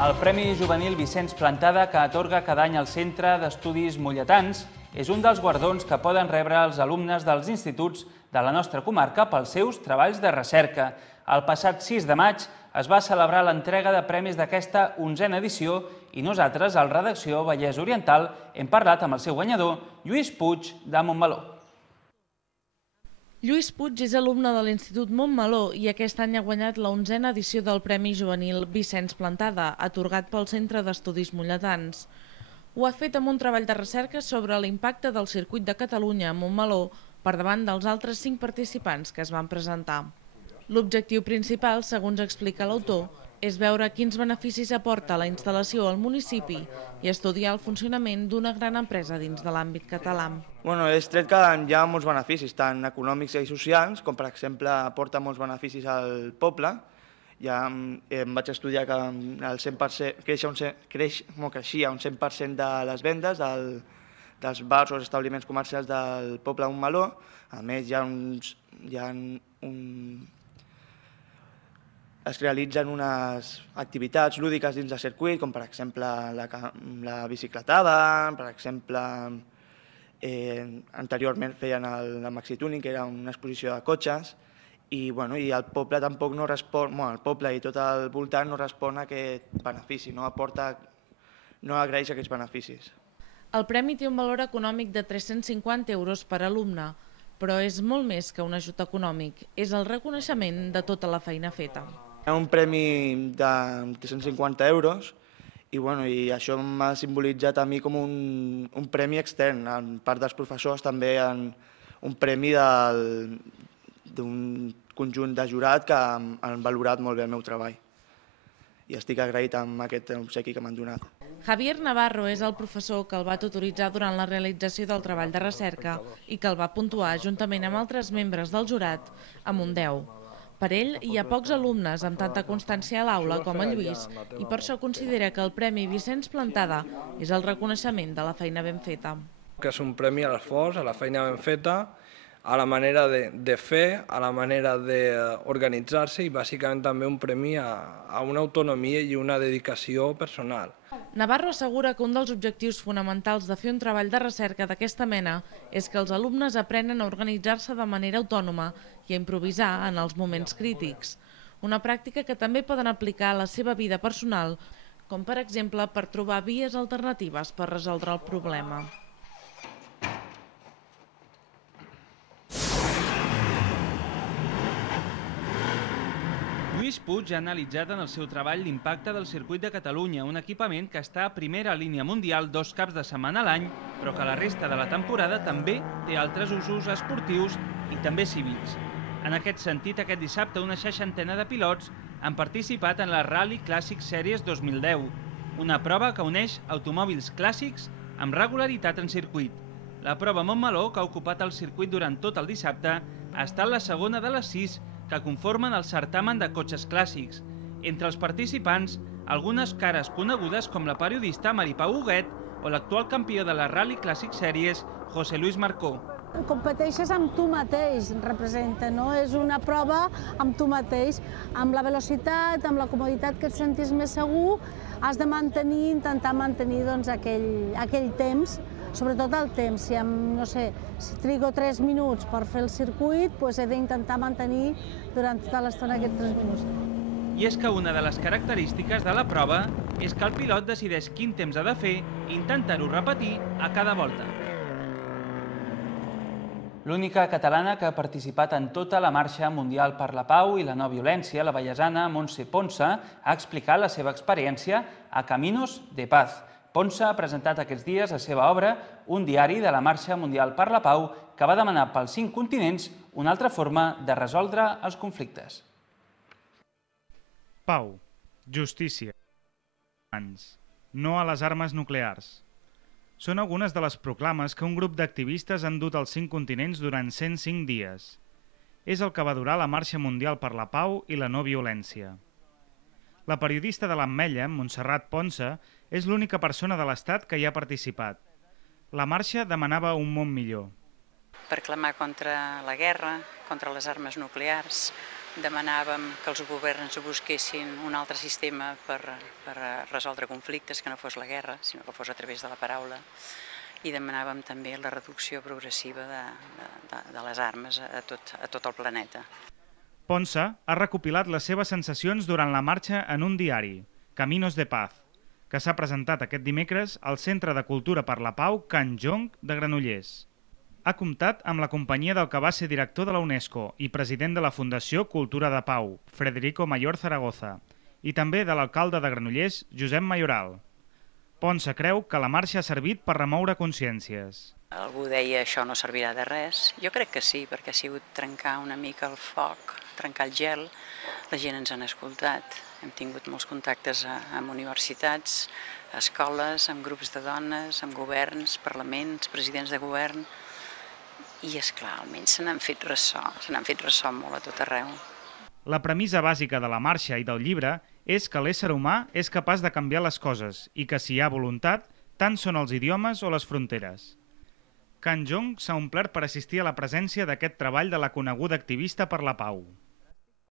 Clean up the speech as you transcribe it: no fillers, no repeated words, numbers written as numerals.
El Premi Juvenil Vicenç Plantada, que atorga cada any el Centre d'Estudis Molletans, és un dels guardons que poden rebre els alumnes dels instituts de la nostra comarca pels seus treballs de recerca. El passat 6 de maig es va celebrar l'entrega de premis d'aquesta 11a edició i nosaltres, al Redacció Vallès Oriental, hem parlat amb el seu guanyador, Lluís Puig, de Montmeló. Lluís Puig és alumne de l'Institut Montmeló i aquest any ha guanyat la 11a edició del Premi Juvenil Vicenç Plantada, atorgat pel Centre d'Estudis Molletans. Ho ha fet amb un treball de recerca sobre l'impacte del circuit de Catalunya a Montmeló per davant dels altres 5 participants que es van presentar. L'objectiu principal, segons explica l'autor, és veure quins beneficis aporta la instal·lació al municipi i estudiar el funcionament d'una gran empresa dins de l'àmbit català. És tret que hi ha molts beneficis, tant econòmics i socials, com per exemple aporta molts beneficis al poble. Ja em vaig estudiar que el 100% creixia un 100% de les vendes dels bars o establiments comercials del poble de Montmeló. A més, es realitzen unes activitats lúdiques dins del circuit, com per exemple la bicicletada, per exemple, anteriorment feien el Maxituning, que era una exposició de cotxes, i el poble tampoc no respon, el poble i tot el voltant no respon a aquest benefici, no agraeix aquests beneficis. El premi té un valor econòmic de 350 euros per alumne, però és molt més que un ajut econòmic, és el reconeixement de tota la feina feta. Hi ha un premi de 350 euros i això m'ha simbolitzat a mi com un premi extern. En part dels professors també un premi d'un conjunt de jurat que han valorat molt bé el meu treball. I estic agraït amb aquest obsequi que m'han donat. Javier Navarro és el professor que el va tutoritzar durant la realització del treball de recerca i que el va puntuar juntament amb altres membres del jurat amb un 10. Per ell, hi ha pocs alumnes amb tanta constància a l'aula com en Lluís i per això considera que el Premi Vicenç Plantada és el reconeixement de la feina ben feta. Que és un premi a l'esforç, a la feina ben feta, a la manera de fer, a la manera d'organitzar-se i bàsicament també un premi a una autonomia i una dedicació personal. Navarro assegura que un dels objectius fonamentals de fer un treball de recerca d'aquesta mena és que els alumnes aprenen a organitzar-se de manera autònoma i a improvisar en els moments crítics. Una pràctica que també poden aplicar a la seva vida personal, com per exemple per trobar vies alternatives per resoldre el problema. Lluís Puig ha analitzat en el seu treball l'impacte del Circuit de Catalunya, un equipament que està a primera línia mundial 2 caps de setmana a l'any, però que la resta de la temporada també té altres usos esportius i també cívics. En aquest sentit, aquest dissabte una 60ena de pilots han participat en la Rally Classic Series 2010, una prova que uneix automòbils clàssics amb regularitat en circuit. La prova Montmeló, que ha ocupat el circuit durant tot el dissabte, ha estat la segona de les 6 que conformen el certamen de cotxes clàssics. Entre els participants, algunes cares conegudes com la periodista Maripau Huguet o l'actual campió de la Rally Classic Series, José Luis Marcó. Competeixes amb tu mateix, representa, no? És una prova amb tu mateix, amb la velocitat, amb la comoditat que et sentis més segur, has de intentar mantenir aquell temps, sobretot el temps. Si trigo 3 minuts per fer el circuit, he d'intentar mantenir durant tota l'estona aquests 3 minuts. I és que una de les característiques de la prova és que el pilot decideix quin temps ha de fer i intentar-ho repetir a cada volta. L'única catalana que ha participat en tota la Marxa Mundial per la Pau i la No Violència, la vallesana Montse Ponsa, ha explicat la seva experiència a Caminos de Paz. Ponsa ha presentat aquests dies la seva obra, un diari de la Marxa Mundial per la Pau, que va demanar pels 5 continents una altra forma de resoldre els conflictes. Pau, justícia, no a les armes nuclears. Són algunes de les proclames que un grup d'activistes han dut als 5 continents durant 105 dies. És el que va durar la Marxa Mundial per la Pau i la No Violència. La periodista de l'Ametlla, Montserrat Ponsa, és l'única persona de l'Estat que hi ha participat. La marxa demanava un món millor. Per clamar contra la guerra, contra les armes nuclears, demanàvem que els governs busquessin un altre sistema per resoldre conflictes, que no fos la guerra, sinó que fos a través de la paraula, i demanàvem també la reducció progressiva de les armes a tot el planeta. Ponsa ha recopilat les seves sensacions durant la marxa en un diari, Caminos de Paz, que s'ha presentat aquest dimecres al Centre de Cultura per la Pau Can Jonc de Granollers. Ha comptat amb la companyia del que va ser director de la UNESCO i president de la Fundació Cultura de Pau, Federico Mayor Zaragoza, i també de l'alcalde de Granollers, Josep Mayoral. Ponsa creu que la marxa ha servit per remoure consciències. Algú deia això no servirà de res. Jo crec que sí, perquè ha sigut trencar una mica el foc, trencar el gel. La gent ens han escoltat. Hem tingut molts contactes amb universitats, escoles, amb grups de dones, amb governs, parlaments, presidents de govern. I, esclar, almenys se n'han fet ressò molt a tot arreu. La premissa bàsica de la marxa i del llibre és que l'ésser humà és capaç de canviar les coses i que si hi ha voluntat, tant són els idiomes o les fronteres. Can Jonc s'ha omplert per assistir a la presència d'aquest treball de la coneguda activista per la pau.